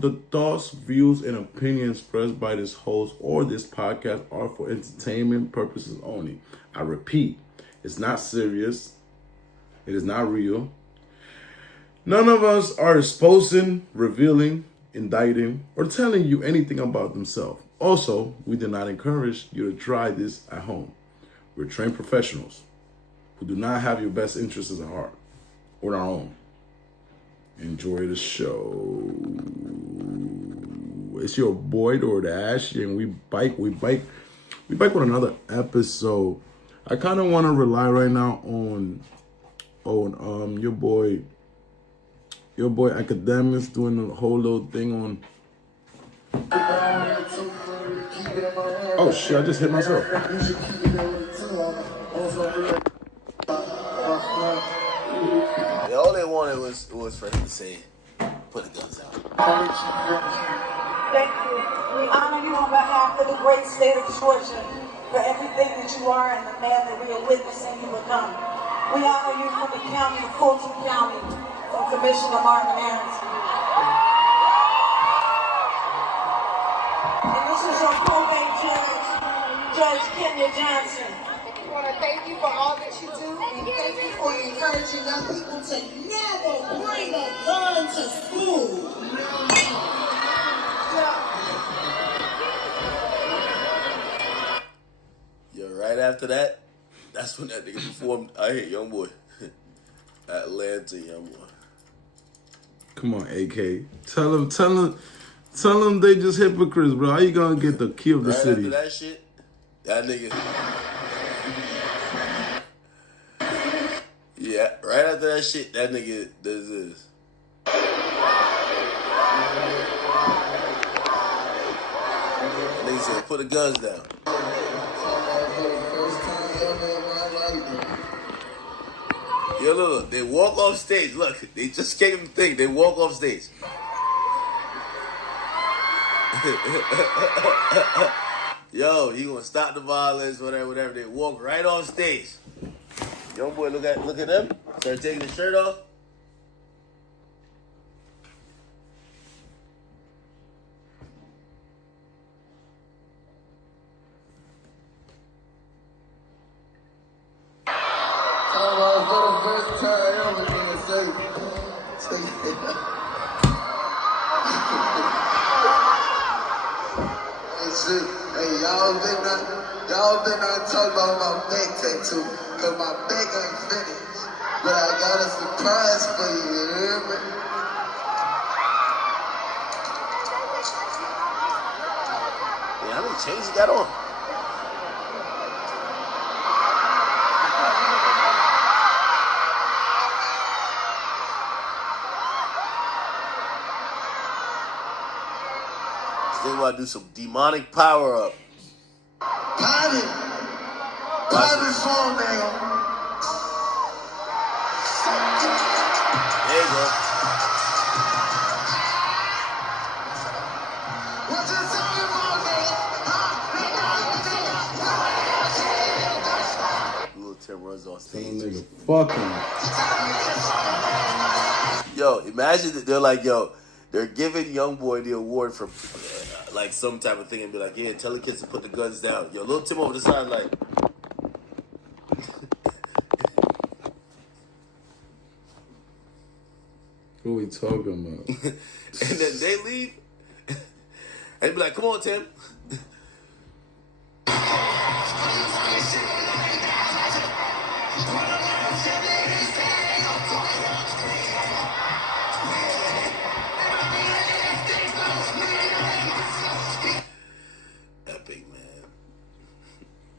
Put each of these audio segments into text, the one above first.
The thoughts, views, and opinions expressed by this host or this podcast are for entertainment purposes only. I repeat, it's not serious. It is not real. None of us are exposing, revealing, indicting, or telling you anything about themselves. Also, we do not encourage you to try this at home. We're trained professionals who do not have your best interests at heart or our own. Enjoy the show. It's your boy DoorDash, and we bike with another episode. I kind of want to rely right now on your boy Academics doing the whole little thing on. Oh shit! I just hit myself. All they wanted was for him to say, "Put the guns out." Thank you. We honor you on behalf of the great state of Georgia for everything that you are and the man that we are witnessing you become. We honor you from the county of Fulton County, from Commissioner Martin Harrison. And this is your probate judge, Judge Kenya Johnson. I want to thank you for all that you do, and thank you for encouraging young people to never bring a gun to school. Yo, right after that, that's when that nigga performed. I hate Youngboy. Atlanta Youngboy. Come on, AK. Tell them they just hypocrites, bro. How you gonna get the key of the Right city? after that shit, that nigga. Yeah, right after that shit, that nigga does this. That nigga said, "Put the guns down." Yo, look, they walk off stage. Look, they just gave him the thing. They walk off stage. Yo, he gonna stop the violence, whatever. They walk right off stage. Young boy, look at them. Start taking his shirt off. Y'all been not talking about my back tattoo, cause my back ain't finished. But I got a surprise for you, you hear me? Yeah, how many chains you got on? Think about to do some demonic power up. Private phone, nigga. There you go. What you talking about, nigga? Little Tim runs on Some stage. nigga fucking. Yo, imagine that they're like, they're giving Youngboy the award for like some type of thing and be like, yeah, tell the kids to put the guns down. Yo, little Tim over the side like. What we talking about? And then they leave. And they be like, come on, Tim. Epic, man.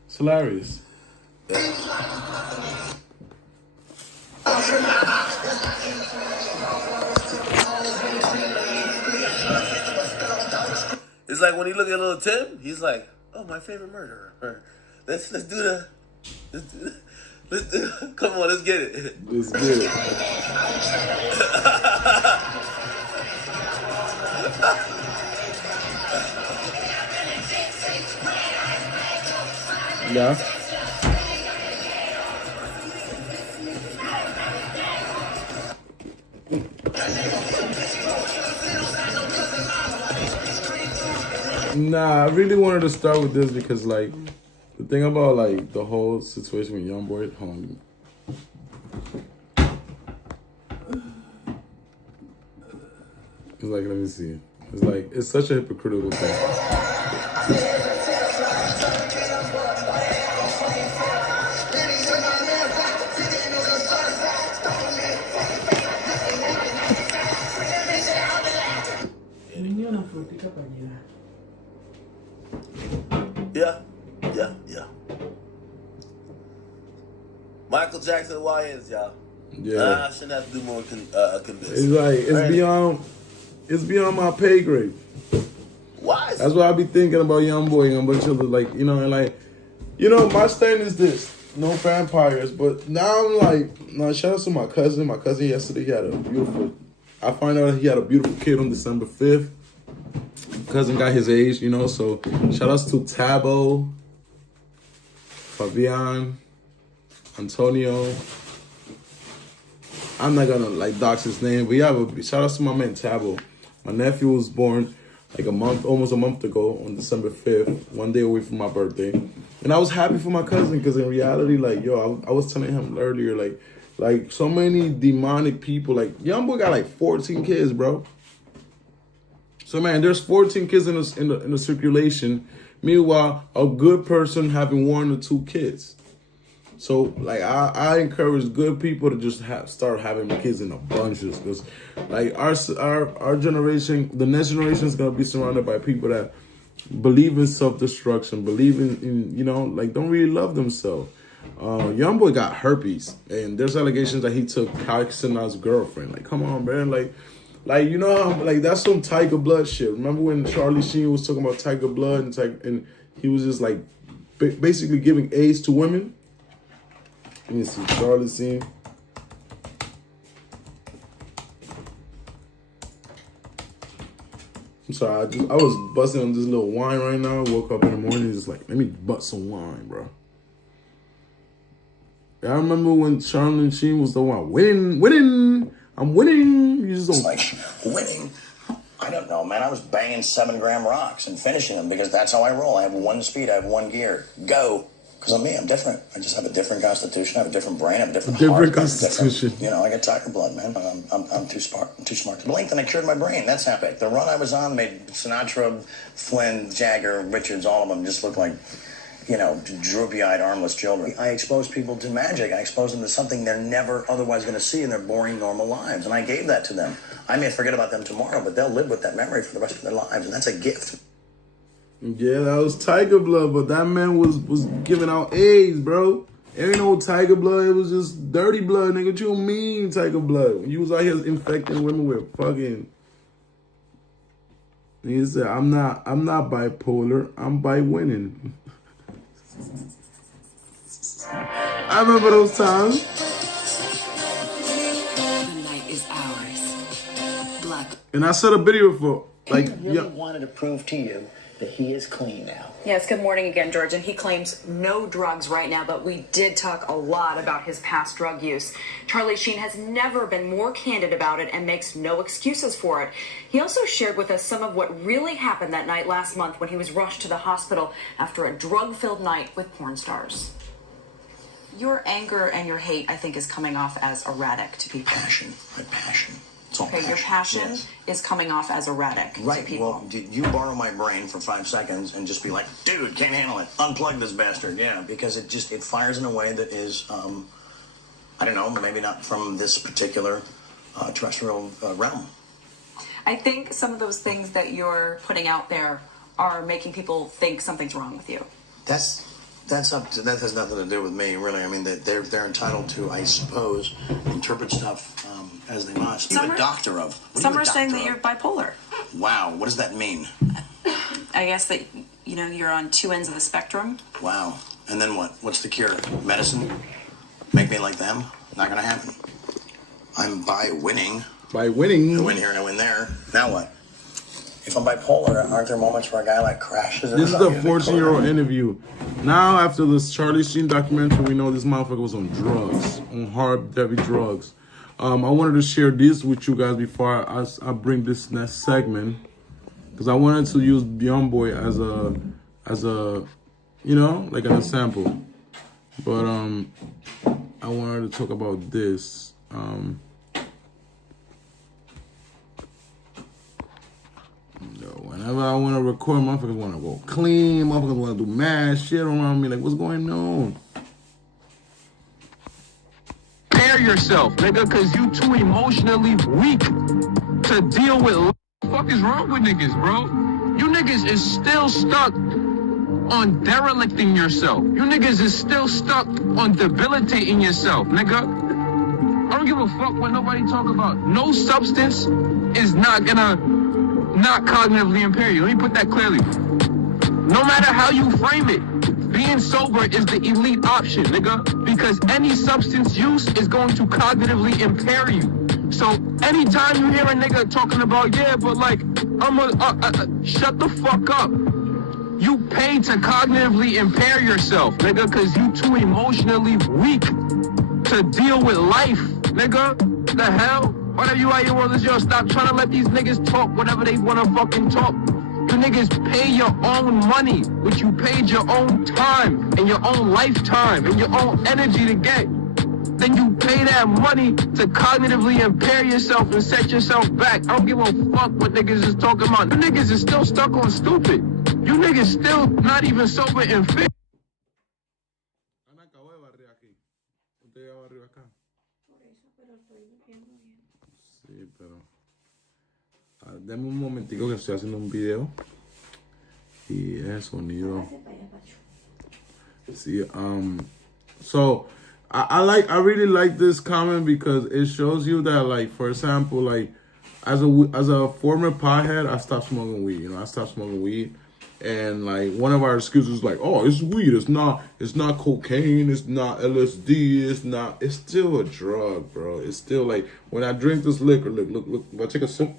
It's hilarious. It's like when you look at little Tim, he's like, "Oh, my favorite murderer." Or, let's do the. Come on, let's get it. Let's get it. Yeah. Nah, I really wanted to start with this because, like, the thing about, like, the whole situation with Youngboy, hold on. It's like, let me see. It's like, it's such a hypocritical thing. Yeah. Michael Jackson YNs, y'all. Yeah. I shouldn't have to do more convincing. It's like, it's beyond my pay grade. Why? That's what I be thinking about Youngboy and a bunch of the, like, you know, and like, you know, my stand is this: no vampires. But now I'm like, no. Shout out to my cousin. My cousin yesterday, he had a beautiful. I find out he had a beautiful kid on December 5th. Cousin got his age, you know. So shout outs to Tabo, Fabian, Antonio. I'm not gonna like dox his name, but yeah, shout out to my man Tabo. My nephew was born like almost a month ago on December 5th, one day away from my birthday. And I was happy for my cousin because in reality, like, yo, I was telling him earlier, like so many demonic people, like, Youngboy got like 14 kids, bro. So, man, there's 14 kids in the circulation. Meanwhile, a good person having 1 or 2 kids. So, like, I encourage good people to just start having kids in a bunches, because, like, our generation, the next generation is gonna be surrounded by people that believe in self-destruction, believe in you know, like, don't really love themselves. Youngboy got herpes, and there's allegations that he took Kaxana's girlfriend. Like, come on, man, like you know, like, that's some Tiger Blood shit. Remember when Charlie Sheen was talking about Tiger Blood and he was just like basically giving AIDS to women? Let me see, Charlie Sheen. I'm sorry, I was busting on this little wine right now. I woke up in the morning, just like, let me bust some wine, bro. I remember when Charlie Sheen was the one winning. I'm winning. You just don't. It's like, winning? I don't know, man. I was banging 7-gram rocks and finishing them because that's how I roll. I have one speed. I have one gear. Go. Because I'm me. I'm different. I just have a different constitution. I have a different brain. I have a different heart. Constitution. You know, I got tiger blood, man. I'm too smart. I'm too smart to blink, and I cured my brain. That's epic. The run I was on made Sinatra, Flynn, Jagger, Richards, all of them just look like, you know, droopy-eyed, armless children. I expose people to magic. I expose them to something they're never otherwise going to see in their boring, normal lives. And I gave that to them. I may forget about them tomorrow, but they'll live with that memory for the rest of their lives, and that's a gift. Yeah, that was Tiger Blood, but that man was giving out AIDS, bro. There ain't no Tiger Blood. It was just dirty blood, nigga. What you mean, Tiger Blood? You was out here infecting women with fucking... He said, I'm not bipolar. I'm by winning. I remember those times. The night is ours. Black. And I said a video for, like, He really wanted to prove to you that he is clean now. Yes, good morning again, George. And he claims no drugs right now, but we did talk a lot about his past drug use. Charlie Sheen has never been more candid about it and makes no excuses for it. He also shared with us some of what really happened that night last month when he was rushed to the hospital after a drug-filled night with porn stars. Your anger and your hate, I think, is coming off as erratic to people. Passion. My passion. It's all Okay, your passion yes. is coming off as erratic Right. to people. Well, did you borrow my brain for 5 seconds and just be like, dude, can't handle it. Unplug this bastard. Yeah, because it fires in a way that is, I don't know, maybe not from this particular terrestrial realm. I think some of those things that you're putting out there are making people think something's wrong with you. That has nothing to do with me, really. I mean, they're entitled to, I suppose, interpret stuff as they must. Some You're a doctor of. Some are saying that you're bipolar. Wow, what does that mean? I guess that, you know, you're on 2 ends of the spectrum. Wow. And then what? What's the cure? Medicine? Make me like them? Not gonna happen. I'm by winning. By winning. I win here and I win there. Now what? If I'm bipolar, aren't there moments where a guy like crashes? This is a 14-year-old interview. Now, after this Charlie Sheen documentary, we know this motherfucker was on drugs, on hard, heavy drugs. I wanted to share this with you guys before I bring this next segment. because I wanted to use Youngboy as a you know, like an example. But I wanted to talk about this. Whenever I want to record, motherfuckers want to go clean, motherfuckers want to do mad shit around me. Like, what's going on? Prepare yourself, nigga, because you too emotionally weak to deal with. What the fuck is wrong with niggas, bro? You niggas is still stuck on derelicting yourself. You niggas is still stuck on debilitating yourself, nigga. I don't give a fuck what nobody talk about. No substance is not gonna not cognitively impair you. Let me put that clearly. No matter how you frame it, being sober is the elite option, nigga, because any substance use is going to cognitively impair you. So anytime you hear a nigga talking about, yeah, but like, shut the fuck up. You pay to cognitively impair yourself, nigga, because you too emotionally weak to deal with life, nigga. The hell? Whatever you out here want to stop trying to let these niggas talk whatever they want to fucking talk. You niggas pay your own money, which you paid your own time and your own lifetime and your own energy to get. Then you pay that money to cognitively impair yourself and set yourself back. I don't give a fuck what niggas is talking about. You niggas is still stuck on stupid. You niggas still not even sober and fit. Sí, pero dame un momentico que estoy haciendo un video y el sonido. Sí, so I really like this comment because it shows you that, like, for example, like as a former pothead, I stopped smoking weed. You know, I stopped smoking weed. And like one of our excuses is like, oh, it's weed. It's not cocaine. It's not LSD. It's still a drug, bro. It's still like when I drink this liquor, look. If I take a sip,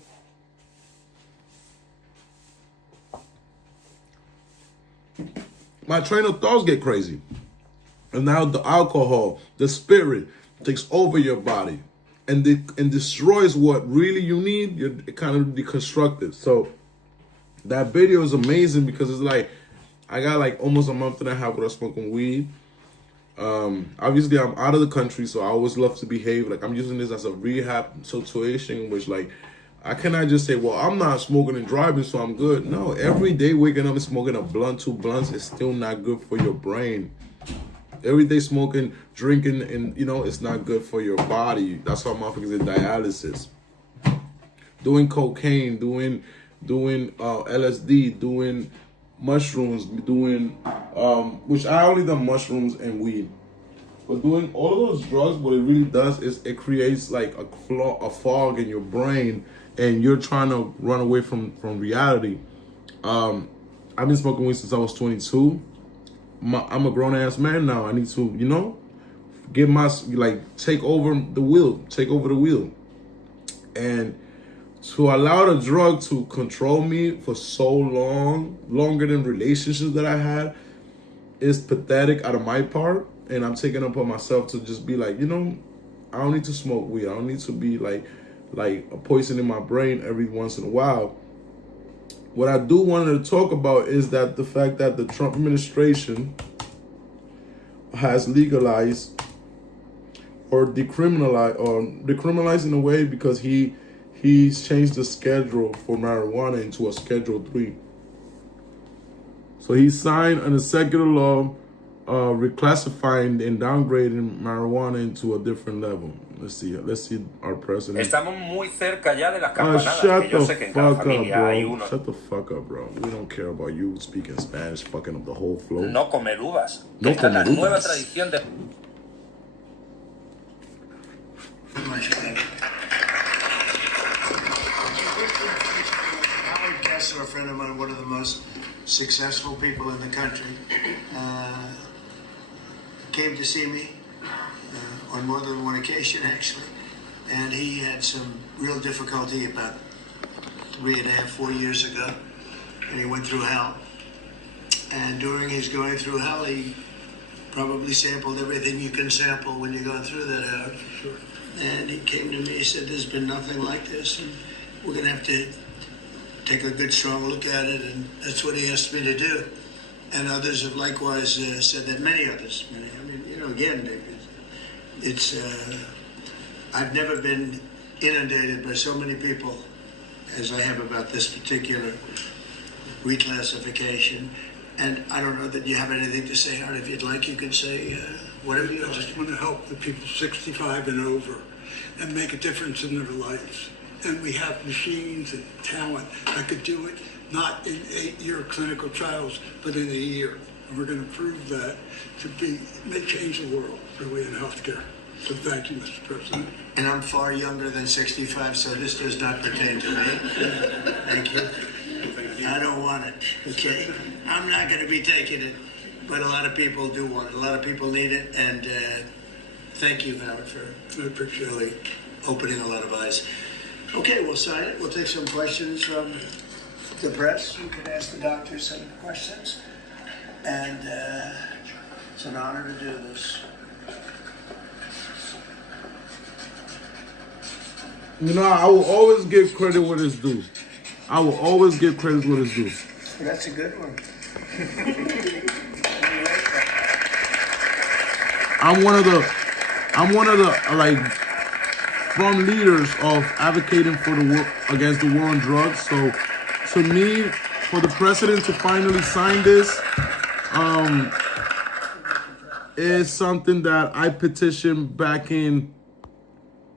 my train of thoughts get crazy. And now the alcohol, the spirit takes over your body and destroys what really you need. It kind of deconstructed. So that video is amazing because it's like, I got like almost a month and a half without smoking weed. Obviously I'm out of the country, so I always love to behave. Like, I'm using this as a rehab situation, which like, I cannot just say, well, I'm not smoking and driving, so I'm good. No, every day waking up and smoking a blunt, 2 blunts is still not good for your brain. Every day smoking, drinking, and you know, it's not good for your body. That's why motherfuckers in dialysis. Doing cocaine, doing LSD, doing mushrooms, doing which I only done mushrooms and weed, but doing all of those drugs, what it really does is it creates like a fog in your brain, and you're trying to run away from reality. I've been smoking weed since I was 22. I'm a grown ass man now. I need to, you know, get my, like, take over the wheel, and to allow the drug to control me for so long, longer than relationships that I had, is pathetic out of my part. And I'm taking it upon myself to just be like, you know, I don't need to smoke weed. I don't need to be like a poison in my brain every once in a while. What I do want to talk about is that the fact that the Trump administration has legalized or decriminalized in a way, because he's changed the schedule for marijuana into a Schedule 3. So he signed an executive law reclassifying and downgrading marijuana into a different level. Let's see our president. Estamos muy cerca ya de las campanadas. Shut Yo sé que en cada familia hay uno. Shut the fuck up, bro. We don't care about you speaking Spanish, fucking up the whole flow. No comer uvas. No Esta es la comer nueva uvas. tradición de... Howard Kessler, a friend of mine, one of the most successful people in the country, came to see me on more than one occasion, actually. And he had some real difficulty about 3.5, 4 years ago. And he went through hell. And during his going through hell, he probably sampled everything you can sample when you're going through that, Howard. And he came to me, he said, there's been nothing like this. And we're going to have to take a good, strong look at it, and that's what he asked me to do. And others have likewise said that. Many others. I mean, you know, again, it's I've never been inundated by so many people as I have about this particular reclassification. And I don't know that you have anything to say on it. If you'd like, you can say whatever you I want. just want to help the people 65 and over and make a difference in their lives. And we have machines and talent that could do it, not in 8-year clinical trials, but in a year. And we're going to prove that may change the world, really, in healthcare. So thank you, Mr. President. And I'm far younger than 65, so this does not pertain to me. Thank you. I don't want it, okay? I'm not going to be taking it, but a lot of people do want it. A lot of people need it, and thank you, Howard, for really opening a lot of eyes. Okay, we'll sign it. We'll take some questions from the press. You can ask the doctor some questions, and it's an honor to do this. You know, I will always give credit what is due. I will always give credit what is due. That's a good one. I'm one of the like front leaders of advocating for the war against the war on drugs. So to me, for the president to finally sign this, is something that I petitioned back in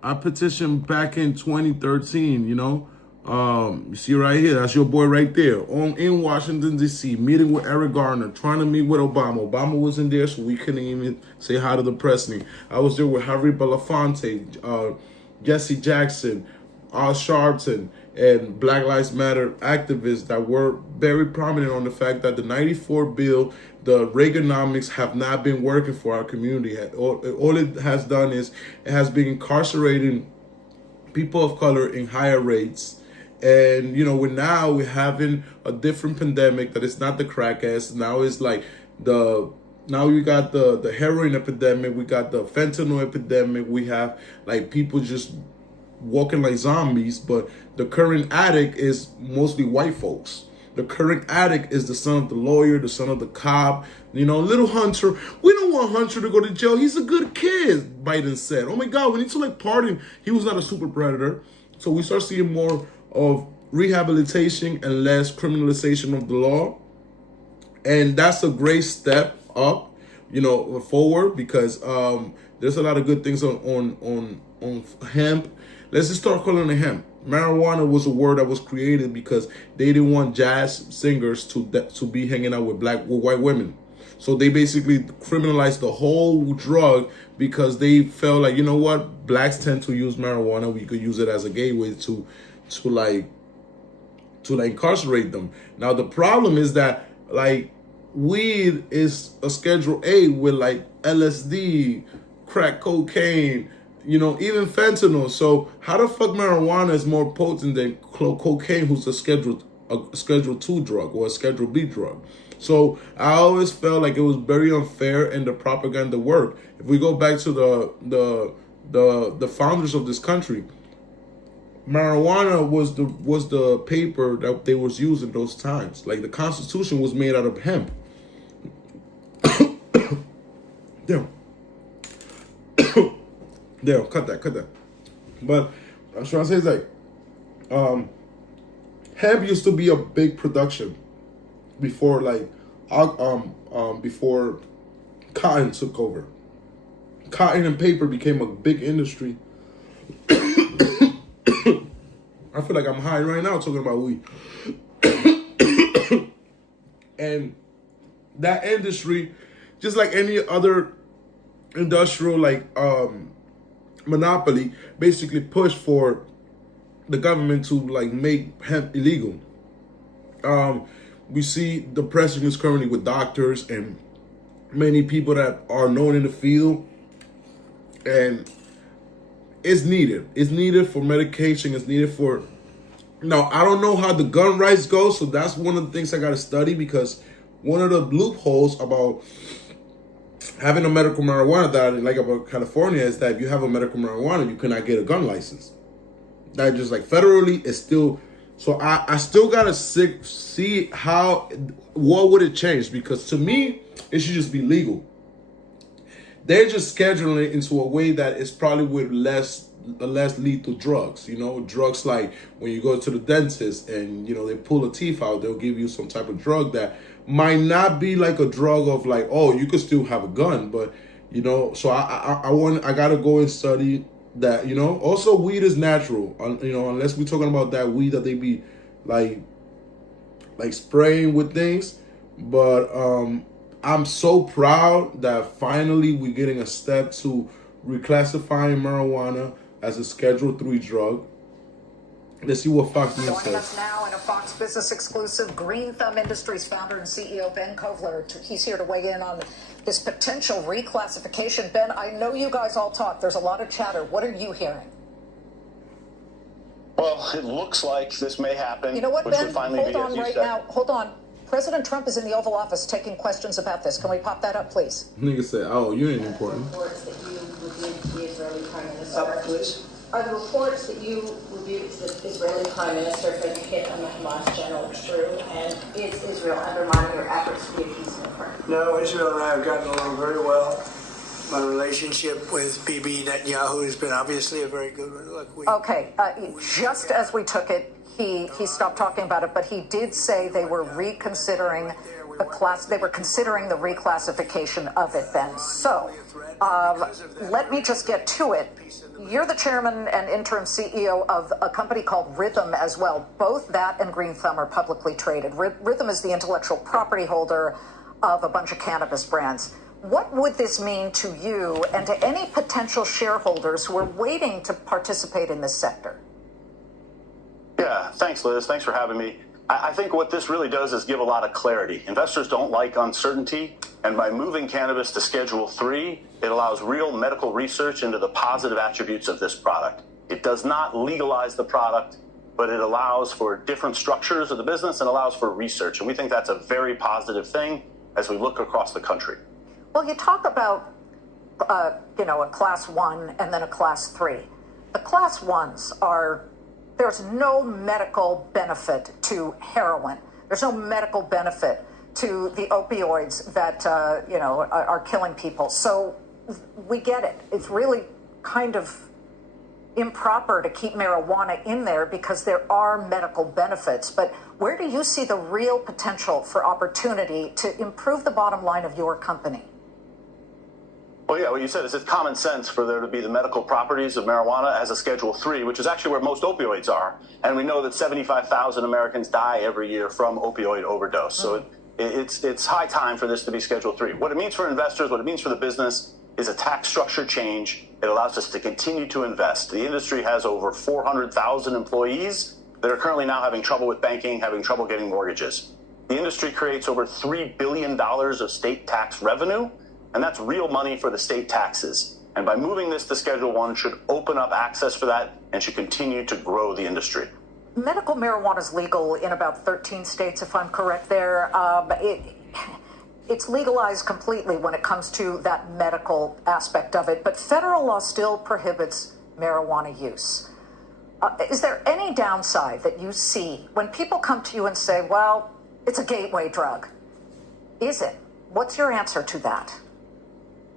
2013, you know. You see right here, that's your boy right there in Washington, D.C., meeting with Eric Garner, trying to meet with Obama. Obama wasn't there, so we couldn't even say hi to the president. I was there with Harry Belafonte, Jesse Jackson, Al Sharpton, and Black Lives Matter activists that were very prominent on the fact that the 94 bill, the Reaganomics, have not been working for our community. All it has done is it has been incarcerating people of color in higher rates. And, you know, we're having a different pandemic that is not the crackheads. Now it's like now you got the heroin epidemic. We got the fentanyl epidemic. We have like people just walking like zombies. But the current addict is mostly white folks. The current addict is the son of the lawyer, the son of the cop. You know, little Hunter. We don't want Hunter to go to jail. He's a good kid, Biden said. Oh my God, we need to like pardon. He was not a super predator. So we start seeing more of rehabilitation and less criminalization of the law. And that's a great step up, you know, forward, because there's a lot of good things on hemp. Let's just start calling it hemp. Marijuana was a word that was created because they didn't want jazz singers to be hanging out with white women. So they basically criminalized the whole drug because they felt like, you know what, blacks tend to use marijuana. We could use it as a gateway to incarcerate them. Now the problem is that like weed is a Schedule A with like LSD, crack cocaine, you know, even fentanyl. So how the fuck marijuana is more potent than cocaine, who's a Schedule 2 drug or a Schedule B drug? So I always felt like it was very unfair and the propaganda worked. If we go back to the founders of this country, marijuana was the paper that they was using those times. Like the Constitution was made out of hemp. Damn, cut that. But I was trying to say is like, hemp used to be a big production before before cotton took over. Cotton and paper became a big industry. I feel like I'm high right now talking about weed. And that industry, just like any other industrial monopoly, basically pushed for the government to like make hemp illegal. We see the pressing is currently with doctors and many people that are known in the field, and it's needed. It's needed for medication. It's needed for. Now, I don't know how the gun rights go, so that's one of the things I got to study, because one of the loopholes about having a medical marijuana that I like about California is that if you have a medical marijuana, you cannot get a gun license. That just like federally is still So I still gotta see what would it change, because to me it should just be legal. They're just scheduling it into a way that it's probably with less lethal drugs. You know, drugs like when you go to the dentist and they pull a teeth out, they'll give you some type of drug that might not be like a drug of like, oh, you could still have a gun, but so I gotta go and study that. Also weed is natural, unless we're talking about that weed that they be like spraying with things. But I'm so proud that finally we're getting a step to reclassifying marijuana as a Schedule III drug. Let's see what Fox News Joining us says. now in a Fox Business exclusive, Green Thumb Industries founder and CEO Ben Kovler. He's here to weigh in on this potential reclassification. Ben, I know you guys all talk. There's a lot of chatter. What are you hearing? Well, it looks like this may happen. You know what, which Ben? would finally Hold be, on as you right said. now. Hold on. President Trump is in the Oval Office taking questions about this. Can we pop that up, please? Nigga say, oh, you ain't important. Reports that you reviewed the Israeli Prime Minister. Please. Are the reports that you reviewed the Israeli Prime Minister for the hit on the Hamas general true? And is Israel undermining your efforts to be a peacemaker? No, Israel and I have gotten along very well. My relationship with Bibi Netanyahu has been obviously a very good one. Look, Okay, just as we took it, he stopped talking about it, but he did say they were reconsidering they were considering the reclassification of it, Ben. So, let me just get to it. You're the chairman and interim CEO of a company called Rhythm as well. Both that and Green Thumb are publicly traded. Rhythm is the intellectual property holder of a bunch of cannabis brands. What would this mean to you and to any potential shareholders who are waiting to participate in this sector? Yeah, thanks, Liz. Thanks for having me. I think what this really does is give a lot of clarity. Investors don't like uncertainty, and by moving cannabis to Schedule III, it allows real medical research into the positive attributes of this product. It does not legalize the product, but it allows for different structures of the business and allows for research, and we think that's a very positive thing as we look across the country. Well, you talk about, a Class 1 and then a Class 3. The Class 1s are... There's no medical benefit to heroin. There's no medical benefit to the opioids that, are killing people. So we get it. It's really kind of improper to keep marijuana in there because there are medical benefits. But where do you see the real potential for opportunity to improve the bottom line of your company? Well, yeah, what you said is it's common sense for there to be the medical properties of marijuana as a Schedule III, which is actually where most opioids are. And we know that 75,000 Americans die every year from opioid overdose. So it's high time for this to be Schedule III. What it means for investors, what it means for the business is a tax structure change. It allows us to continue to invest. The industry has over 400,000 employees that are currently now having trouble with banking, having trouble getting mortgages. The industry creates over $3 billion of state tax revenue, and that's real money for the state taxes. And by moving this to Schedule I should open up access for that and should continue to grow the industry. Medical marijuana is legal in about 13 states, if I'm correct there. It's legalized completely when it comes to that medical aspect of it, but federal law still prohibits marijuana use. Is there any downside that you see when people come to you and say, well, it's a gateway drug? Is it? What's your answer to that?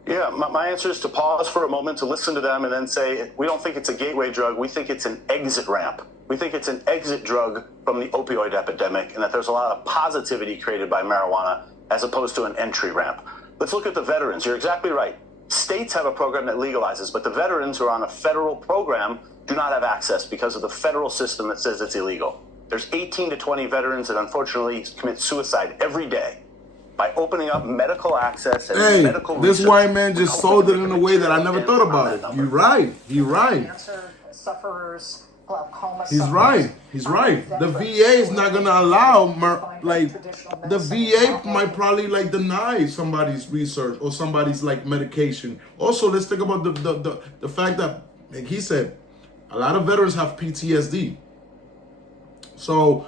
Yeah, my answer is to pause for a moment, to listen to them, and then say, we don't think it's a gateway drug. We think it's an exit ramp. We think it's an exit drug from the opioid epidemic, and that there's a lot of positivity created by marijuana as opposed to an entry ramp. Let's look at the veterans. You're exactly right. States have a program that legalizes, but the veterans who are on a federal program do not have access because of the federal system that says it's illegal. There's 18 to 20 veterans that unfortunately commit suicide every day. By opening up medical access and medical research, this white man just sold it in a way that I never thought about it. You're right. You're right. Cancer sufferers, glaucoma He's sufferers. right. He's right. The VA is not gonna allow the VA might probably deny somebody's research or somebody's medication. Also, let's think about the fact that, like he said, a lot of veterans have PTSD. So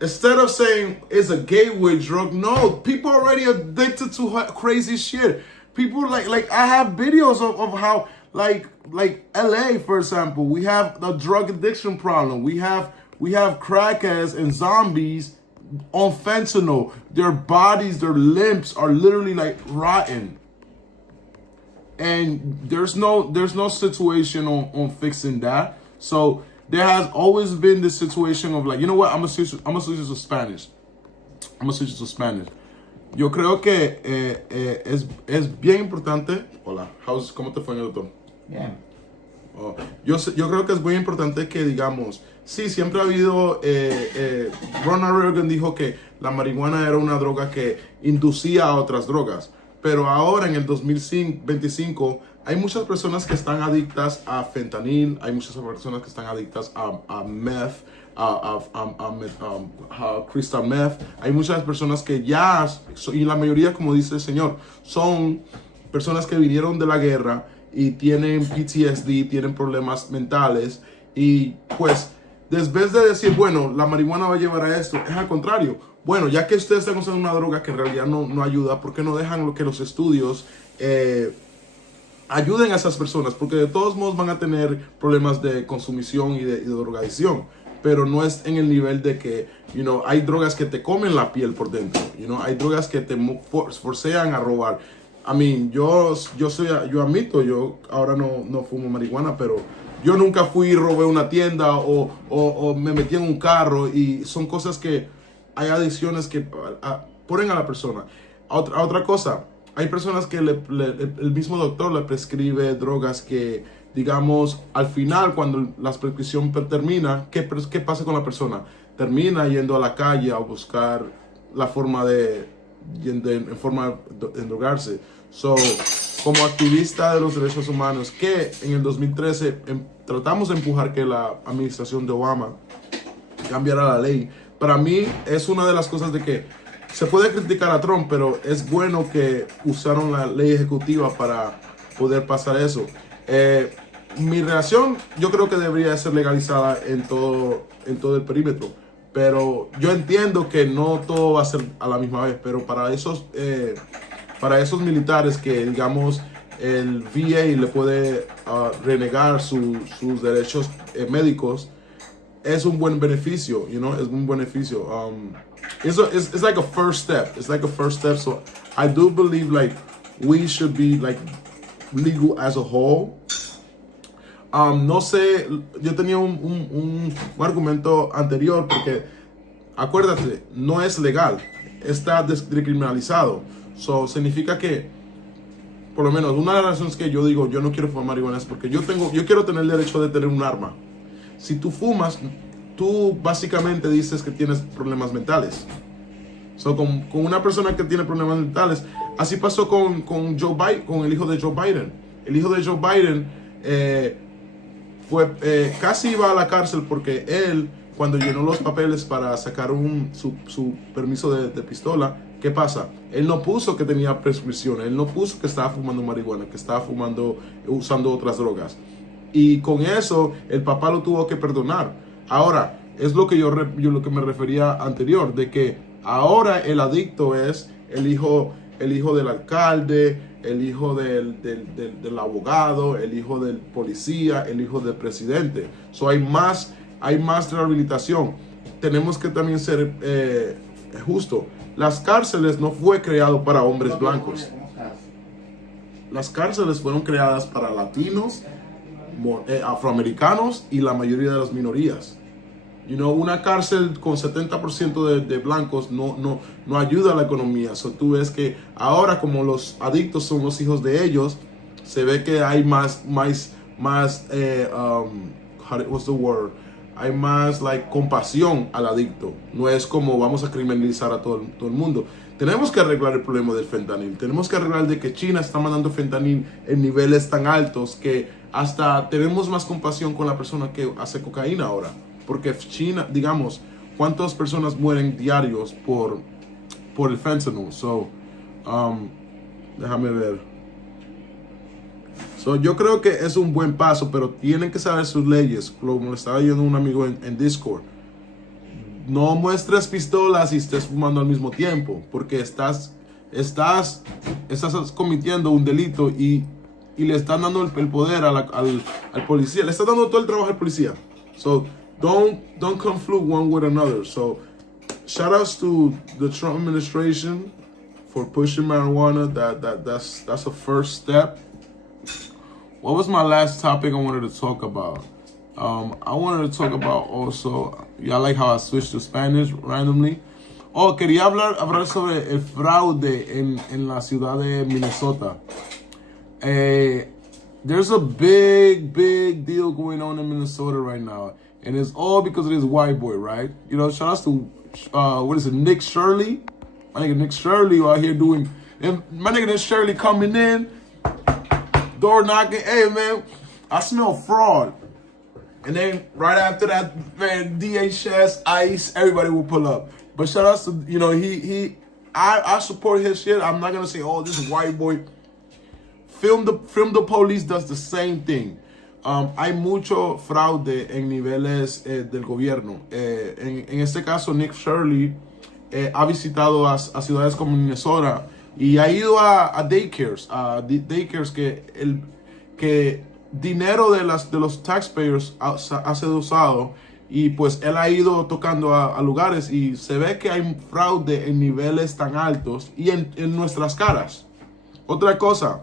instead of saying it's a gateway drug, no, people are already addicted to crazy shit. People like I have videos of how like LA, for example, we have a drug addiction problem. We have We have crackheads and zombies on fentanyl. Their bodies, their limbs are literally like rotten. And there's no situation on fixing that. So there has always been this situation of like, you know what, I'm gonna switch to Spanish. Yo creo que es bien importante. Hola, ¿cómo te fue en el doctor? Bien. Oh, yo creo que es muy importante que digamos, sí, siempre ha habido, Ronald Reagan dijo que la marihuana era una droga que inducía a otras drogas, pero ahora en el 2025 hay muchas personas que están adictas a fentanil, hay muchas personas que están adictas a meth, a crystal meth, hay muchas personas que ya, y la mayoría, como dice el señor, son personas que vinieron de la guerra y tienen PTSD, tienen problemas mentales, y pues después de decir, bueno, la marihuana va a llevar a esto, es al contrario. Bueno, ya que ustedes están usando una droga que en realidad no ayuda, ¿por qué no dejan que los estudios ayuden a esas personas? Porque de todos modos van a tener problemas de consumición y de drogadicción, pero no es en el nivel de que, hay drogas que te comen la piel por dentro, hay drogas que te forcean a robar. Yo admito, yo ahora no fumo marihuana, pero yo nunca fui y robé una tienda o me metí en un carro, y son cosas que hay adicciones que ponen a la persona. Otra cosa, hay personas que el mismo doctor le prescribe drogas que, digamos, al final, cuando la prescripción termina, ¿qué pasa con la persona? Termina yendo a la calle a buscar la forma de drogarse. Como activista de los derechos humanos, que en el 2013 tratamos de empujar que la administración de Obama cambiara la ley. Para mí es una de las cosas de que se puede criticar a Trump, pero es bueno que usaron la ley ejecutiva para poder pasar eso. Mi reacción, yo creo que debería ser legalizada en todo el perímetro, pero yo entiendo que no todo va a ser a la misma vez, pero para esos militares que, digamos, el VA le puede renegar sus derechos médicos, es un buen beneficio, es un beneficio. It's like a first step. It's like a first step. So I do believe like we should be like legal as a whole. No sé, yo tenía un argumento anterior porque, acuérdate, no es legal, está decriminalizado. So significa que, por lo menos, una de las razones que yo digo yo no quiero fumar marihuana es porque yo quiero tener el derecho de tener un arma. Si tú fumas, tú básicamente dices que tienes problemas mentales. So, con una persona que tiene problemas mentales, así pasó con Joe Biden, con el hijo de Joe Biden. El hijo de Joe Biden casi iba a la cárcel porque él, cuando llenó los papeles para sacar su permiso de pistola, ¿qué pasa? Él no puso que tenía prescripción, él no puso que estaba fumando marihuana, que estaba usando otras drogas. Y con eso, el papá lo tuvo que perdonar. Ahora, es lo que yo lo que me refería anterior, de que ahora el adicto es el hijo del alcalde, el hijo del abogado, el hijo del policía, el hijo del presidente. So hay más rehabilitación. Tenemos que también ser justo. Las cárceles no fue creado para hombres blancos. Las cárceles fueron creadas para latinos, afroamericanos y la mayoría de las minorías. Una cárcel con 70% de blancos no ayuda a la economía. So, tú ves que ahora, como los adictos son los hijos de ellos, se ve que hay más hay más compasión al adicto. No es como vamos a criminalizar a todo el mundo. Tenemos que arreglar el problema del fentanil. Tenemos que arreglar de que China está mandando fentanil en niveles tan altos que hasta tenemos más compasión con la persona que hace cocaína ahora. Porque China, digamos, ¿cuántas personas mueren diarios por el fentanyl? So, déjame ver. So, yo creo que es un buen paso, pero tienen que saber sus leyes. Como estaba diciendo un amigo en Discord. No muestres pistolas y estés fumando al mismo tiempo, porque estás cometiendo un delito y le están dando el poder al policía. Le están dando todo el trabajo al policía. So, don't conflict one with another. So shout outs to the Trump administration for pushing marijuana. That's a first step. What was my last topic I wanted to talk about? I wanted to talk about also, y'all like how I switched to Spanish randomly. Oh, quería hablar sobre el fraude en la ciudad de Minnesota. There's a big deal going on in Minnesota right now. And it's all because of this white boy, right? You know, shout out to, Nick Shirley? My nigga Nick Shirley out here doing, and my nigga Nick Shirley coming in, door knocking, hey man, I smell fraud. And then right after that, man, DHS, ICE, everybody will pull up. But shout out to, you know, I support his shit. I'm not gonna say, oh, this white boy. Film the Police does the same thing. Hay mucho fraude en niveles del gobierno. En este caso, Nick Shirley ha visitado a ciudades como Minnesota y ha ido a daycares, que dinero de los taxpayers ha sido usado, y pues él ha ido tocando a lugares y se ve que hay fraude en niveles tan altos y en nuestras caras. Otra cosa,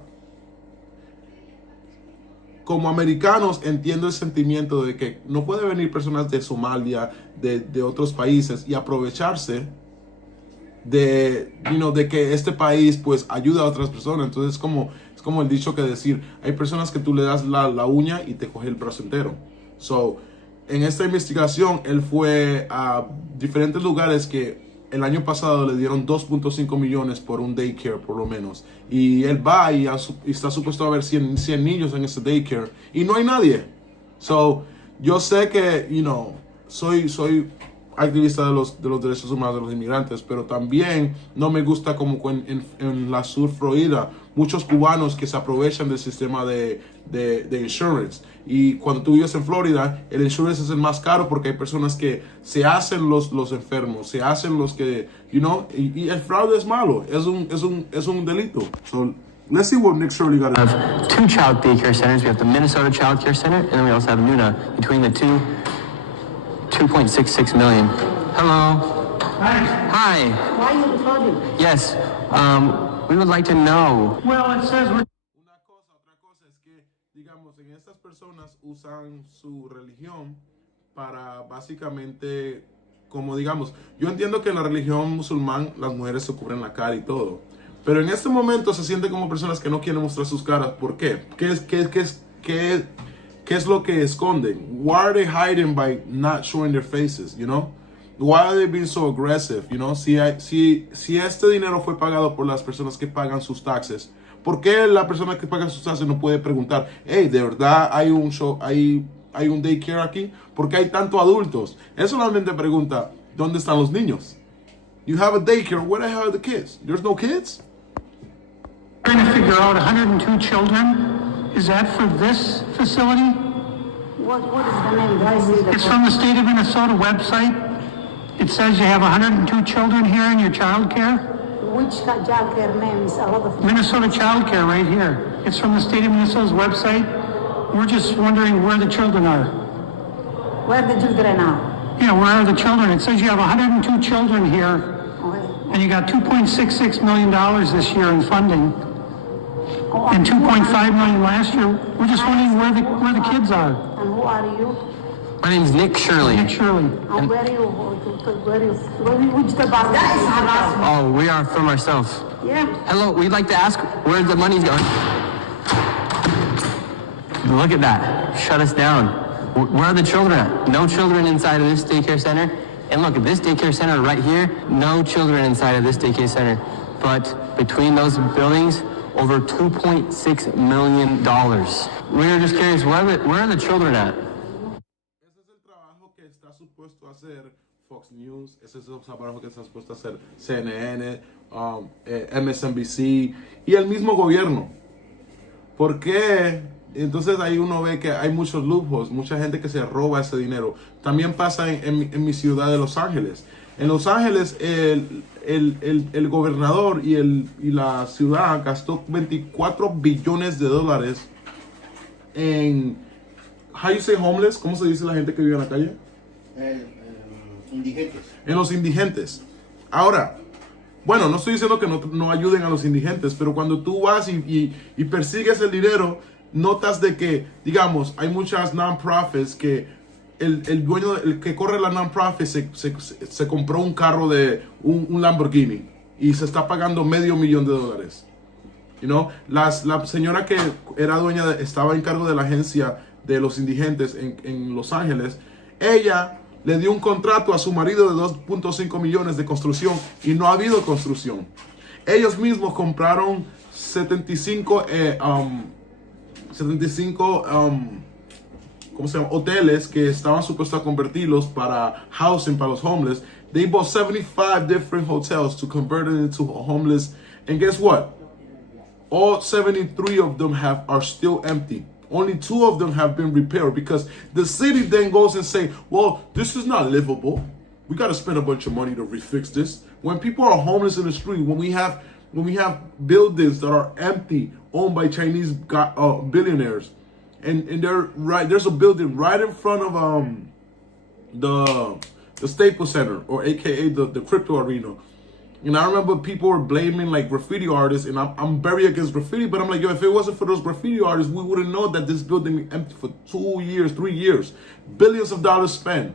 como americanos entiendo el sentimiento de que no puede venir personas de Somalia, de otros países, y aprovecharse de que este país pues ayuda a otras personas. Entonces es como el dicho que decir, hay personas que tú le das la uña y te coge el brazo entero. So, en esta investigación él fue a diferentes lugares que el año pasado le dieron 2.5 millones por un daycare por lo menos. Y él va y está supuesto a haber 100 niños en ese daycare y no hay nadie. So, yo sé que, soy activista de los derechos humanos de los inmigrantes, pero también no me gusta como en la Sur Florida, muchos cubanos que se aprovechan del sistema de insurance. Y cuando tú vives en Florida, el insurance es el más caro porque hay personas que se hacen los enfermos, se hacen los que, y el fraude es malo, es un delito. So, let's see what Nick Shirley got. We have 2 child daycare centers. We have the Minnesota Child Care Center, and then we also have Nuna. Between the two, 2.66 million. Hello. Hi. Why are you recording? Yes. We would like to know. Well, it says we're... Otra cosa es que, digamos, en estas personas usan su religión para básicamente, como digamos, yo entiendo que en la religión musulmán las mujeres se cubren la cara y todo, pero en este momento se sienten como personas que no quieren mostrar sus caras. ¿Por qué? ¿Qué es lo que esconden? Why are they hiding by not showing their faces, Why are they being so aggressive, Si este dinero fue pagado por las personas que pagan sus taxes, ¿por qué la persona que paga sus taxes no puede preguntar, hey, ¿de verdad hay un show, hay un daycare aquí? ¿Por qué hay tantos adultos? Él solamente pregunta, ¿dónde están los niños? You have a daycare, where the hell are the kids? There's no kids? Trying to figure out 102 children. Is that for this facility? What is the name, guys? It's from the state of Minnesota website. It says you have 102 children here in your child care. Which child care name is a lot of... Minnesota Child Care right here. It's from the state of Minnesota's website. We're just wondering where the children are. Where the children are? Yeah, where are the children? It says you have 102 children here. Okay. And you got $2.66 million this year in funding. And 2.5 million last year. We're just wondering where the kids are. And who are you? My name is Nick Shirley. Nick Shirley. And where are you? Which department? That is harassment. Oh, we are from ourselves. Yeah. Hello, we'd like to ask where the money's going. Look at that. Shut us down. Where are the children at? No children inside of this daycare center. And look, at this daycare center right here, no children inside of this daycare center. But between those buildings, over $2.6 million. We were just curious, where are the children at? Ese es el trabajo que está supuesto a hacer Fox News. Ese es el trabajo que está supuesto a hacer CNN, MSNBC y el mismo gobierno. ¿Por qué? Entonces ahí uno ve que hay muchos lujos, mucha gente que se roba ese dinero. También pasa en mi ciudad de Los Ángeles. En Los Ángeles el gobernador y la ciudad gastó $24 billones en, how you say homeless, ¿cómo se dice la gente que vive en la calle? Indigentes. En los indigentes. Ahora, bueno, no estoy diciendo que no ayuden a los indigentes, pero cuando tú vas y persigues el dinero, notas de que, digamos, hay muchas non-profits que el dueño, el que corre la non-profit se compró un carro de un Lamborghini y se está pagando $500,000. You know? La señora que era dueña, estaba en cargo de la agencia de los indigentes en Los Ángeles, ella le dio un contrato a su marido de 2.5 millones de construcción y no ha habido construcción. Ellos mismos compraron 75 ¿cómo se llama? Hoteles que estaban supuestos a convertirlos para housing para los homeless. They bought 75 different hotels to convert it into homeless. And guess what? All 73 of them are still empty. Only 2 of them have been repaired because the city then goes and say, well, this is not livable. We got to spend a bunch of money to refix this. When people are homeless in the street, when we have buildings that are empty, owned by Chinese billionaires, and they're right, there's a building right in front of the Staples Center, or AKA the crypto arena. And I remember people were blaming like graffiti artists, and I'm very against graffiti, but I'm like, yo, if it wasn't for those graffiti artists, we wouldn't know that this building empty for 2 years, 3 years, billions of dollars spent.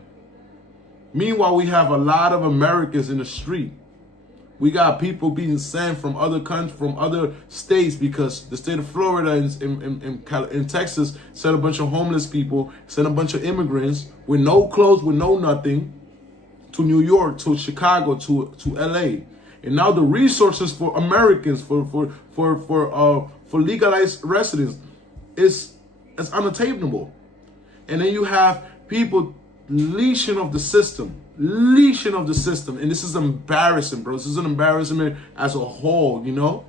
Meanwhile, we have a lot of Americans in the street. We got people being sent from other countries, from other states, because the state of Florida and Texas sent a bunch of homeless people, sent a bunch of immigrants with no clothes, with no nothing, to New York, to Chicago, to LA. And now the resources for Americans, for legalized residents, is unattainable. And then you have people leashing of the system. And this is embarrassing, bro. This is an embarrassment as a whole, you know?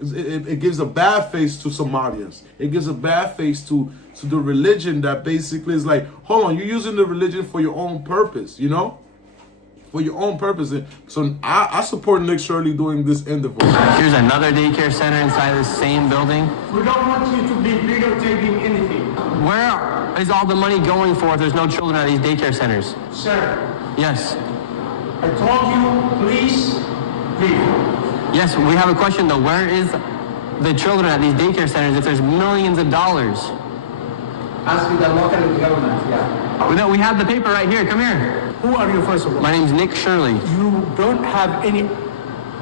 It gives a bad face to Somalians. It gives a bad face to the religion that basically is like, hold on, you're using the religion for your own purpose, you know? For your own purpose. So I support Nick Shirley doing this endeavor. Here's another daycare center inside the same building. We don't want you to be videotaping anything. Where is all the money going for if there's no children at these daycare centers? Sir, Yes. I told you, please leave. Yes, we have a question though. Where is the children at these daycare centers if there's millions of dollars? Ask the local government, yeah. We have the paper right here. Come here. Who are you, first of all? My name's Nick Shirley. You don't have any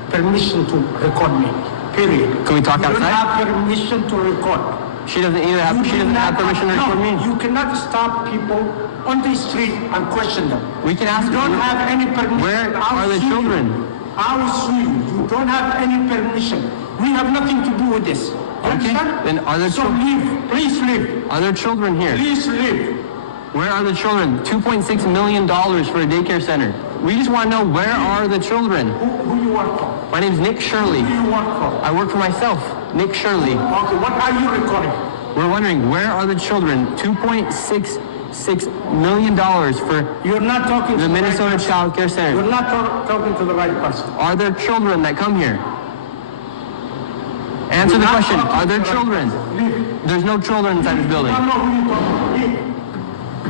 permission to record me, period. Can we talk you outside? You don't have permission to record. She doesn't either have, she doesn't have permission to record me. You cannot stop people on the street and question them. We can ask you. don't have any permission. Where are the children? I will sue you. You don't have any permission. We have nothing to do with this. Okay, then are there children? So leave. Please leave. Are there children here? Please leave. Where are the children? $2.6 million for a daycare center. We just want to know, where are the children? Who you work for? My name's Nick Shirley. Who you work for? I work for myself, Nick Shirley. Okay, what are you recording? We're wondering, where are the children? $2.66 million for You're not talking the to Minnesota right Child Care Center. You're not talking to the right person. Are there children that come here? Answer the question. Are there children? There's no children inside this building.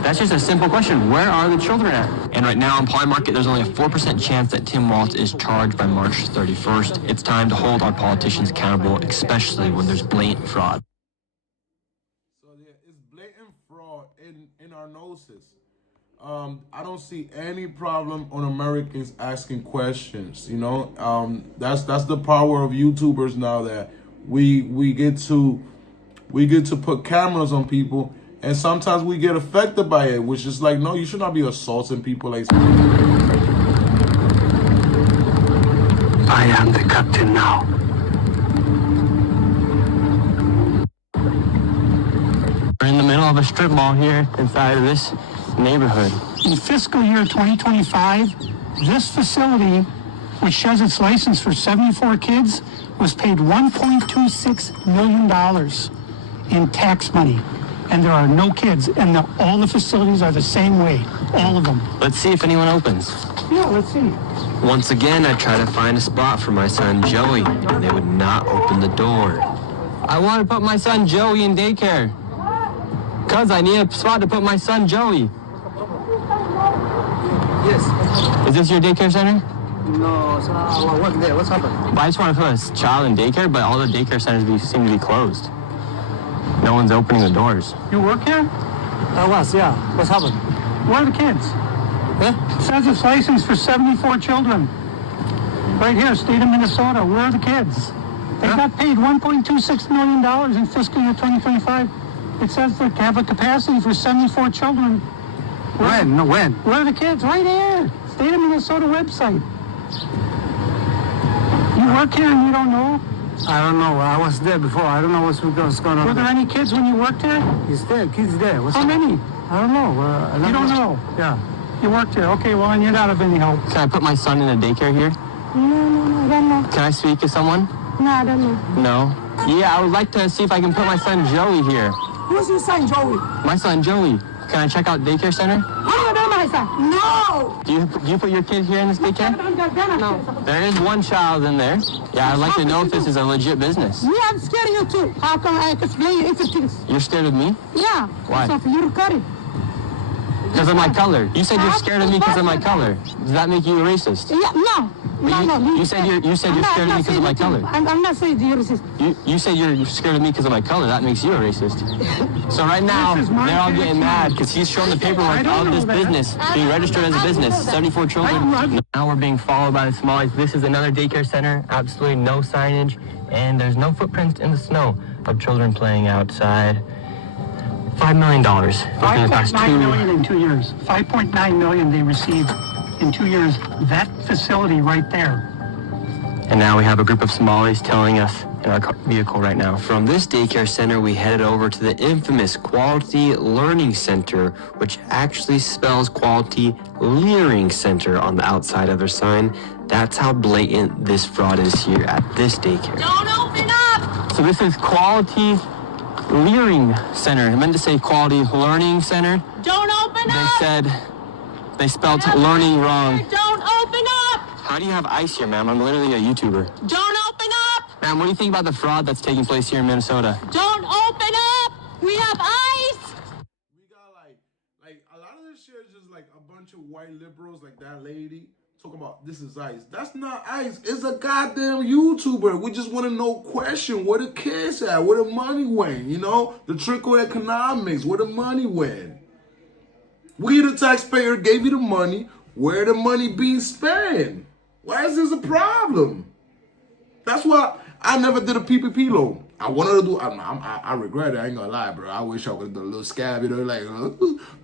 That's just a simple question. Where are the children at? And right now on Poly Market, there's only a 4% chance that Tim Walz is charged by March 31st. It's time to hold our politicians accountable, especially when there's blatant fraud. So yeah, it's blatant fraud in our noses. I don't see any problem on Americans asking questions. You know, that's the power of YouTubers now, that we get to put cameras on people. And sometimes we get affected by it, which is like, no, you should not be assaulting people like. I am the captain now. We're in the middle of a strip mall here inside of this neighborhood. In fiscal year 2025, this facility, which has its license for 74 kids, was paid $1.26 million in tax money. And there are no kids, and all the facilities are the same way, all of them. Let's see if anyone opens. Yeah, let's see. Once again, I try to find a spot for my son Joey, and they would not open the door. I want to put my son Joey in daycare. Cuz I need a spot to put my son Joey. Yes. Is this your daycare center? No, what there? What's happened? I just want to put a child in daycare, but all the daycare centers seem to be closed. No one's opening the doors. You work here? I was, yeah. What's happened? Where are the kids? It says it's licensed for 74 children. Right here, state of Minnesota. Where are the kids? They got paid $1.26 million in fiscal year 2025. It says they have a capacity for 74 children. When? No, when? Where are the kids? Right here. State of Minnesota website. You work here and you don't know? I don't know. I was there before. I don't know what's going on. Were there any kids when you worked here? He's there. Kids there. How many? I don't know. You don't know? Yeah. You worked here. Okay, well, then you're not of any help. Can I put my son in a daycare here? No, I don't know. Can I speak to someone? No, I don't know. No? Yeah, I would like to see if I can put my son Joey here. Who's your son, Joey? My son Joey. Can I check out daycare center? Oh, no, my son. No! Do you put your kid here in this daycare? No. There is one child in there. Yeah, I'd like to know if this is a legit business. Me, I'm scared of you too. How come I can explain you everything? You're scared of me? Yeah. Why? So you're cutting. Because of my color. You said you're scared of me because of my color. Does that make you a racist? Yeah, no. No. You said you're scared of me because of my color. I'm not saying you're racist. You said you're scared of me because of my color. That makes you a racist. So right now, they're all getting mad because he's showing the paperwork of this business being registered as a business. 74 children. Now we're being followed by the Somalis. This is another daycare center. Absolutely no signage. And there's no footprints in the snow of children playing outside. $5 million. $5.9 million in 2 years. $5.9 million they received in 2 years. That facility right there. And now we have a group of Somalis telling us in our vehicle right now. From this daycare center, we headed over to the infamous Quality Learning Center, which actually spells Quality Leering Center on the outside of their sign. That's how blatant this fraud is here at this daycare. Don't open up! So this is Quality Leering Center. I meant to say Quality Learning Center. Don't open up! They spelled learning wrong. Don't open up! How do you have ice here, ma'am? I'm literally a YouTuber. Don't open up! Ma'am, what do you think about the fraud that's taking place here in Minnesota? Don't open up! We have ice! We got like a lot of this shit is just like a bunch of white liberals like that lady talking about this is ice. That's not ice. It's a goddamn YouTuber. We just want to know question where the kids at, where the money went, you know? The trickle economics, where the money went. We, the taxpayer, gave you the money. Where the money being spent? Why is this a problem? That's why I never did a PPP loan. I wanted to do. I regret it. I ain't gonna lie, bro. I wish I would have done a little scab, you know, like.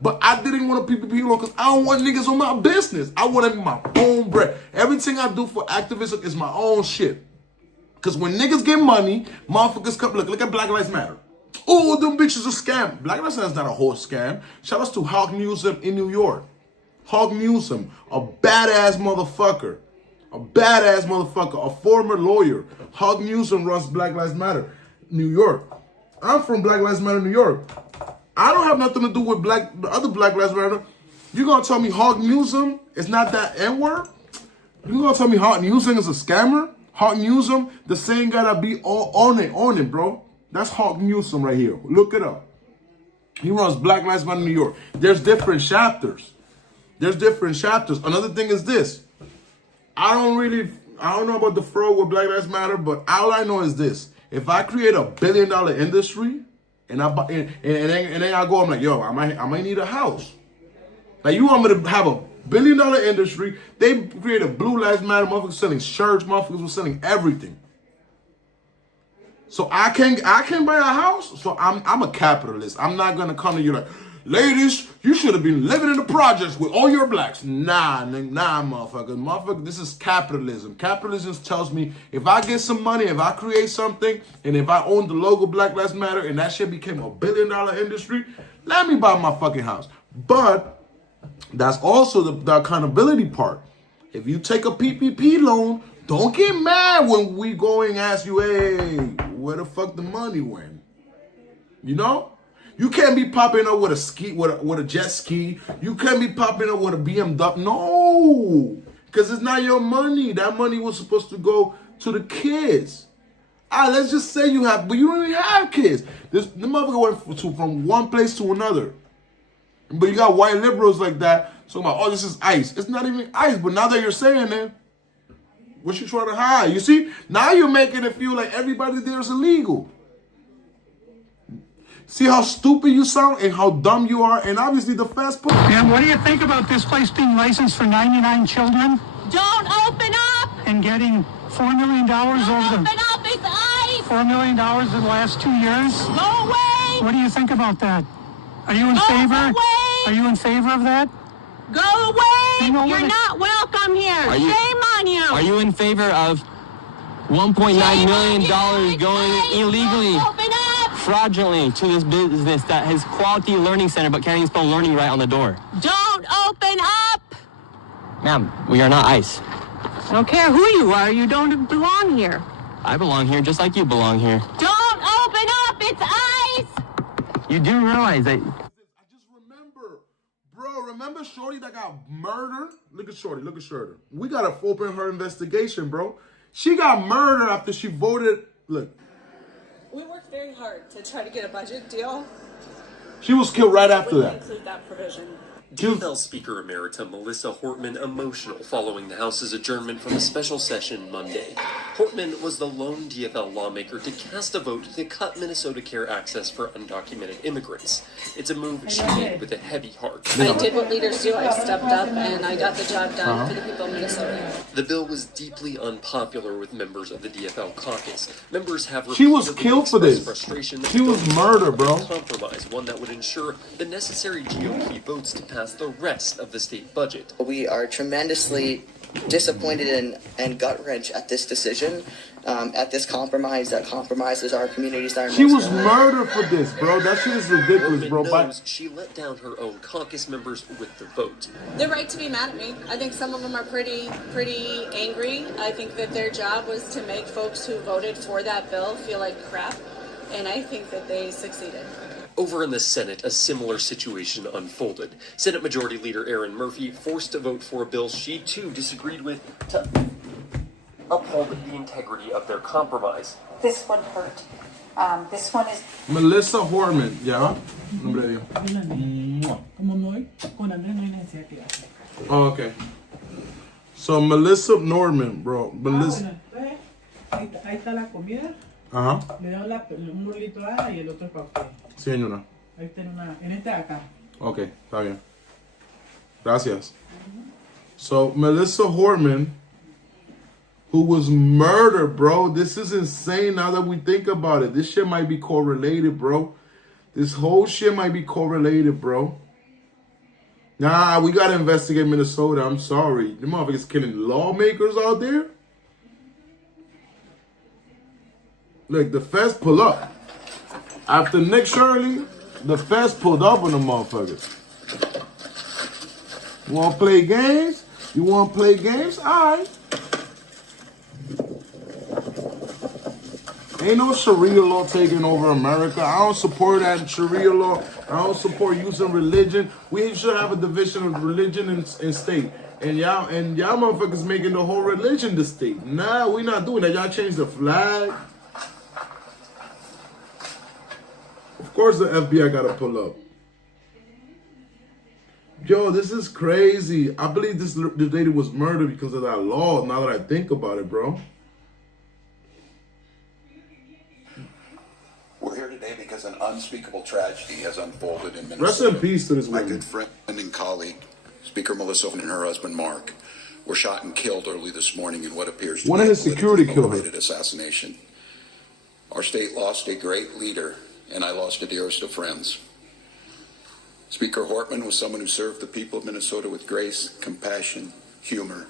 But I didn't want a PPP loan because I don't want niggas on my business. I want to be my own bread. Everything I do for activism is my own shit. Because when niggas get money, motherfuckers come. Look at Black Lives Matter. Oh, them bitches a scam. Black Lives Matter is not a whole scam. Shout outs to Hawk Newsom in New York. Hawk Newsom, a badass motherfucker. A badass motherfucker, a former lawyer. Hawk Newsom runs Black Lives Matter, New York. I'm from Black Lives Matter, New York. I don't have nothing to do with the other Black Lives Matter. You gonna tell me Hawk Newsom is not that N-word? You gonna tell me Hawk Newsom is a scammer? Hawk Newsom, the same guy that be on it, bro. That's Hawk Newsom right here. Look it up. He runs Black Lives Matter, New York. There's different chapters. Another thing is this. I don't know about the fraud with Black Lives Matter, but all I know is this. If I create a $1 billion industry and then I go, I'm like, yo, I might need a house. Like, you want me to have a $1 billion industry? They created Blue Lives Matter, motherfuckers selling shirts, motherfuckers were selling everything. So I can buy a house. So I'm a capitalist. I'm not gonna come to you like, ladies, you should have been living in the projects with all your blacks. Nah, motherfucker. This is capitalism. Capitalism tells me if I get some money, if I create something, and if I own the logo Black Lives Matter, and that shit became a $1 billion industry, let me buy my fucking house. But that's also the accountability part. If you take a PPP loan, don't get mad when we go and ask you, hey, where the fuck the money went? You know? You can't be popping up with a ski, with a jet ski. You can't be popping up with a BMW. No, because it's not your money. That money was supposed to go to the kids. Let's just say you have, but you don't even have kids. The motherfucker went from one place to another. But you got white liberals like that So about, oh, this is ICE. It's not even ICE, but now that you're saying it, what you trying to hide? You see? Now you're making it feel like everybody there is illegal. See how stupid you sound and how dumb you are, and obviously the fast food. And what do you think about this place being licensed for 99 children? Don't open up! And getting $4 million over Open up, it's ICE! $4 million in the last 2 years? Go away! What do you think about that? Are you in favor? Away! Are you in favor of that? Go away! You know You're not welcome here. Shame on you! Are you in favor of $1.9 million going illegally, fraudulently to this business that has quality learning center but can't even spell learning right on the door? Don't open up! Ma'am, we are not ICE. I don't care who you are, you don't belong here. I belong here just like you belong here. Don't open up, it's ICE! You do realize that... Bro, remember Shorty that got murdered? Look at Shorty, look at Shorty. We gotta open her investigation, bro. She got murdered after she voted. Look. We worked very hard to try to get a budget deal. She was killed right after that. Include that provision. DFL Speaker Emerita Melissa Hortman emotional following the House's adjournment from a special session Monday. Hortman was the lone DFL lawmaker to cast a vote to cut Minnesota Care access for undocumented immigrants. It's a move she made with a heavy heart. I did what leaders do. I stepped up and I got the job done for the people of Minnesota. The bill was deeply unpopular with members of the DFL caucus. Members have She was killed for this. Frustration She was murdered, bro. Compromise, one that would ensure the necessary GOP votes to pass the rest of the state budget. We are tremendously disappointed and gut-wrenched at this decision, at this compromise that compromises our communities that are She was murdered for this, bro. That shit is ridiculous, bro. Knows she let down her own caucus members with the vote. They're right to be mad at me. I think some of them are pretty angry. I think that their job was to make folks who voted for that bill feel like crap, and I think that they succeeded. Over in the Senate, a similar situation unfolded. Senate Majority Leader Erin Murphy forced to vote for a bill she too disagreed with to uphold the integrity of their compromise. This one hurt. This one is... Melissa Hortman, ¿ya? Nombre de Dios. Oh, okay. So Melissa Norman, bro. Melissa. Ahí está la comida. Ajá. Le doy un burlito A y el otro para usted. Sí, señora. Ahí está en este de acá. Ok, está bien. Gracias. So, Melissa Hortman, who was murdered, bro. This is insane now that we think about it. This shit might be correlated, bro. This whole shit might be correlated, bro. Nah, we gotta investigate Minnesota. I'm sorry. The motherfuckers killing lawmakers out there. Look, the feds pull up. After Nick Shirley, the feds pulled up on the motherfuckers. You want to play games? You want to play games? All right. Ain't no Sharia law taking over America. I don't support that Sharia law. I don't support using religion. We should have a division of religion and state. And y'all motherfuckers making the whole religion the state. Nah, we not doing that. Y'all change the flag. Of course the FBI gotta pull up. Yo, this is crazy. I believe this lady was murdered because of that law, now that I think about it, bro. We're here today because an unspeakable tragedy has unfolded in Minnesota. Rest in peace to this woman. My good friend and colleague, Speaker Melissa and her husband Mark, were shot and killed early this morning in what appears to One be of his security killed her. assassination. Our state lost a great leader, and I lost the dearest of friends. Speaker Hortman was someone who served the people of Minnesota with grace, compassion, humor,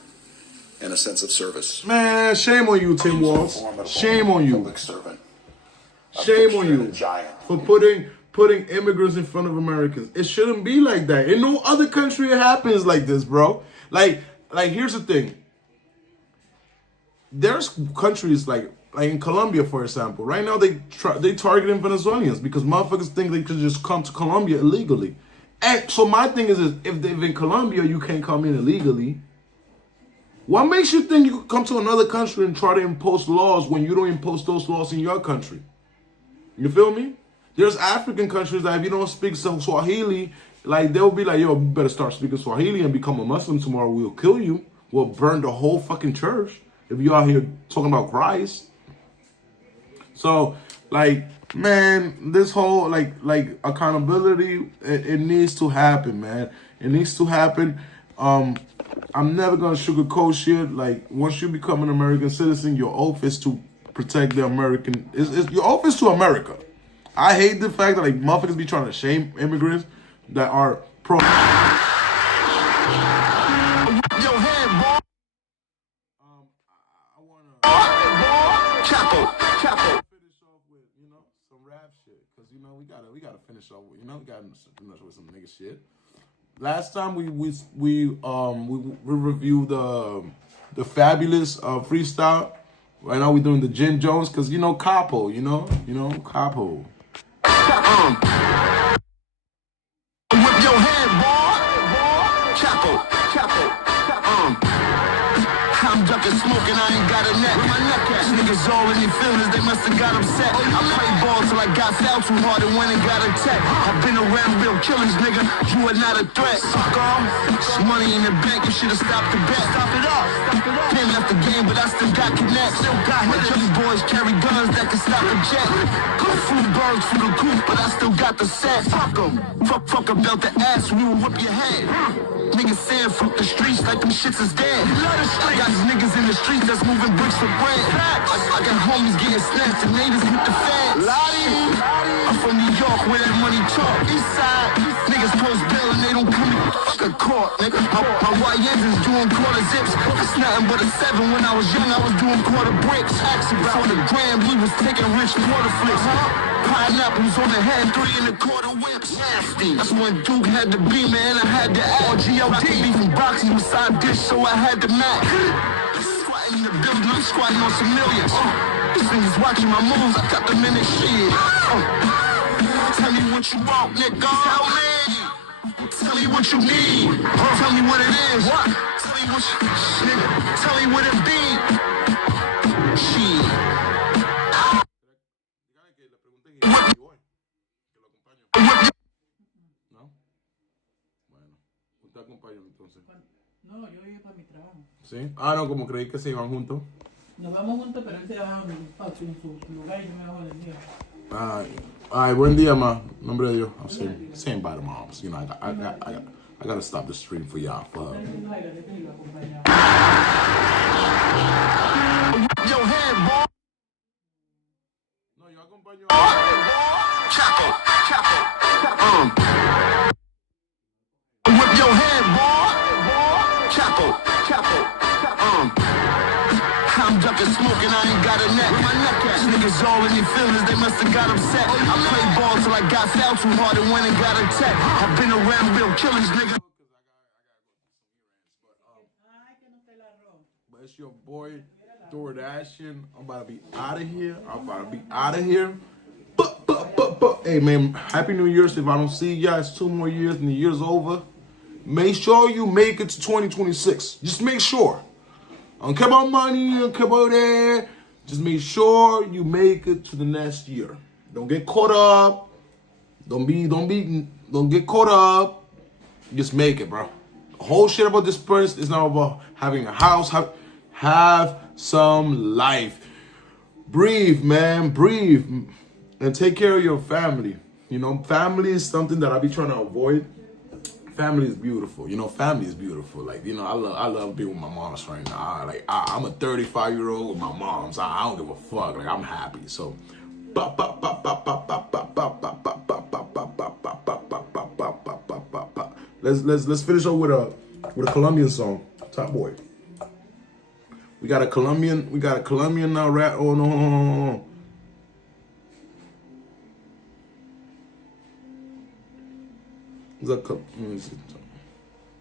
and a sense of service. Man, shame on you, Tim Walz. Shame on you. Shame on you for putting immigrants in front of Americans. It shouldn't be like that. In no other country it happens like this, bro. Like here's the thing. There's countries like in Colombia, for example. Right now they targeting Venezuelans because motherfuckers think they could just come to Colombia illegally. And so my thing is if in Colombia you can't come in illegally, what makes you think you could come to another country and try to impose laws when you don't impose those laws in your country? You feel me? There's African countries that if you don't speak Swahili, Like, they'll be like, yo, you better start speaking Swahili and become a Muslim tomorrow. We'll kill you. We'll burn the whole fucking church if you out here talking about Christ. So, like, man, this whole, like accountability, it needs to happen, man. It needs to happen. I'm never going to sugarcoat shit. Like, once you become an American citizen, your oath is to protect the American. Your oath is to America. I hate the fact that, like, motherfuckers be trying to shame immigrants that are pro. We gotta finish off with, we gotta finish with some nigga shit. Last time we reviewed the Fabulous freestyle. Right now we doing the Jen Jones, cause Capo, Capo. Whip your head, boy. Capo. I'm ducking smoking, I ain't got a neck. Where my neck at? Niggas all in their feelings, they must have got upset. I played ball till I got fouled too hard and went and got a tech. I've been around real killers, nigga. You are not a threat. Fuck off. Money in the bank, you should have stopped the bet. Stop it up. Can't left the game, but I still got connects. Still got hit. These boys carry guns that can stop a jet. Go food birds for the coop, but I still got the set. Fuck them. Fuck about the ass, we will whip your head. Niggas saying fuck the streets like them shits is dead. I got these niggas in the streets that's moving bricks for bread. I got homies getting snatched and neighbors with the feds. I'm from New York where that money talk. East side, niggas post bail and they don't come to court, nigga. My YNs is doing quarter zips. It's nothing but a 7. When I was young, I was doing quarter bricks. Before the gram, we was taking rich quarter flicks. Pineapples on the head, 3 1/4 whips. Nasty. That's when Duke had the beam, man. I had the RGLD. Beefing boxing with side dish, so I had the Mac. Squatting in the building, I'm squatting on some millions. These niggas watching my moves, I got them in their shit. Tell me what you want, nigga. Tell me. Tell me what you need. Tell me what it is. What? Tell me what you, nigga. Tell me what it be. Shit. ¿No? Bueno, ¿usted acompaña entonces? No, yo voy para mi trabajo. ¿Sí? Ah, no, como creí que se iban juntos. Nos vamos juntos, pero él se va en su lugar y yo me bajo en el día. All right, buen día, ma. Nombre de Dios. I'm saying bye to moms. I gotta stop the stream for y'all. Yo, head, boy. No, yo acompaño. Chapo. Whip your head, boy. Chapo. I'm ducking smoking, I ain't got a neck. Where my neck at? Niggas all in their feelings, they must have got upset. I played ball till I got fouled too hard and went and got a tech. I've been around real killers, nigga. But it's your boy, DoorDashin'. I'm about to be out of here. But, hey, man, Happy New Year's. If I don't see y'all, it's 2 more years and the year's over. Make sure you make it to 2026. Just make sure. I don't care about money, I don't care about that. Just make sure you make it to the next year. Don't get caught up. Don't get caught up. Just make it, bro. The whole shit about this person is not about having a house. Have some life. Breathe, man. Breathe. And take care of your family. Family is something that I be trying to avoid. Family is beautiful. Family is beautiful. Like, I love being with my moms right now. I'm a 35-year-old with my moms. I don't give a fuck. Like, I'm happy. So, let's finish up with a Colombian song. Top Boy. We got a Colombian now rap. Oh no.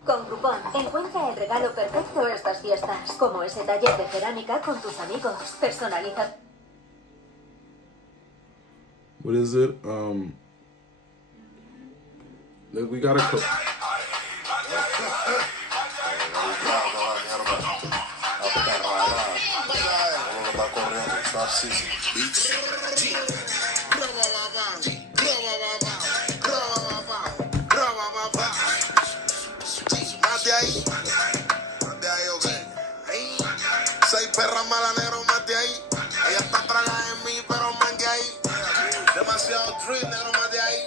Con Groupon, encuentra el regalo perfecto estas fiestas, como ese taller de cerámica con tus amigos. Personaliza. What is it? We got a. demasiado drill, negro, más de ahí.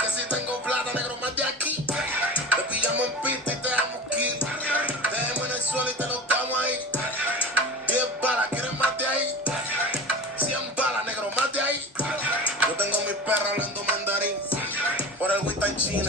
Que si tengo plata, negro, más de aquí. Te pillamos en pista y te damos kill. Dejemos en el suelo y te lo damos ahí. 10 balas, ¿quieres más de ahí? 100 balas, negro, más de ahí. Yo tengo mis perros hablando mandarín. Por el Wita en China.